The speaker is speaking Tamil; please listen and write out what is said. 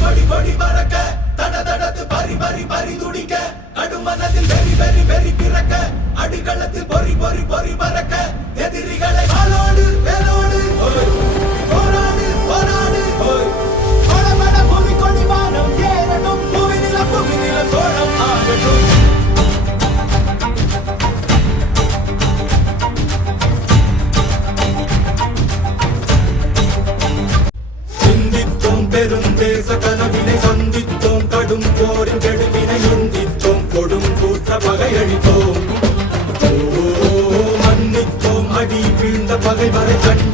கொடி கொடி பறக்க தட தடத்து பறி பறி பறி துடிக்க கடுமனதில் வெறி வெறி வெறி பிறக்க அடிகளத்தில் பொறி பொறி பொறி பறக்க எதிரிகளை வாளோடு வேலோடு போராடு போராடு கொடமட புவி கொடி வானம் ஏறட்டும் புவி நில சோழம் ஆகட்டும். பெருந்தேச கனவினை சந்தித்தோம் கடும் போரின் கெடுவினை எந்தித்தோம் கொடும் கூற்ற பகையளித்தோம் மன்னித்தோம் அடி வீழ்ந்த பகைவரை கண்